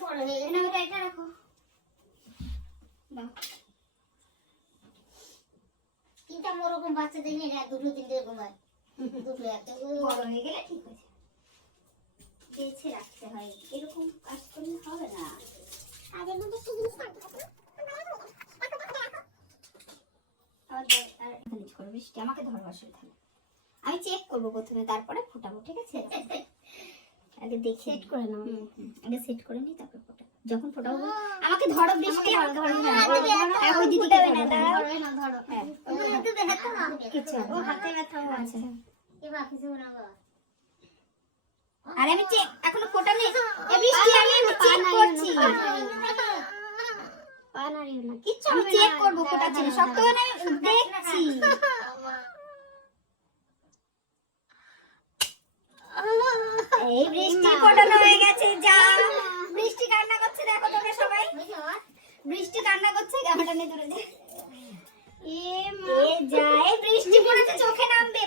বড় হয়ে গেছে না, এটা রাখো। কিন্তু আমার ওরকম বাচ্চা দেখলে না, দুটো তিনটে ঘুমায়, দুটো একটা বড় হয়ে গেলে ঠিক আছে, বেছে রাখতে হয়, এরকম কাজ করলে হবে না। কাজের মধ্যে কি জিনিস রাখতে হবে? বৃষ্টি আমাকে ধরো আসলে, আমি চেক করবো প্রথমে, তারপরে ফোটাবো, ঠিক আছে? আগে দেখে সেট করে নাও, আগে সেট করে নি, তারপর ফোটাবো। যখন ফোটাবো আমাকে ধরো, বৃষ্টি ধরো না, ওই দিদিকে ধরো, ধরো না, ধরো। হ্যাঁ, কিছু ও হাতে ব্যথা আছে, এবার কিছু না বাবা। আরে আমি চেক, এখনো ফোটা নেই, এই বৃষ্টি আমি চেক করছি, পা নাড়িও না, কিচ্ছু আমি চেক করব, ফোটাচ্ছি না, শক্ত করে আমি দেখছি। এই বৃষ্টি ফোটানো হয়ে গেছে, যা বৃষ্টি কান্না করছে, দেখো তোমরা সবাই, বৃষ্টি কান্না করছে, গামটা নিয়ে দূরে যা, এ যা, এই বৃষ্টি পড়েছে, চোখে নামবে,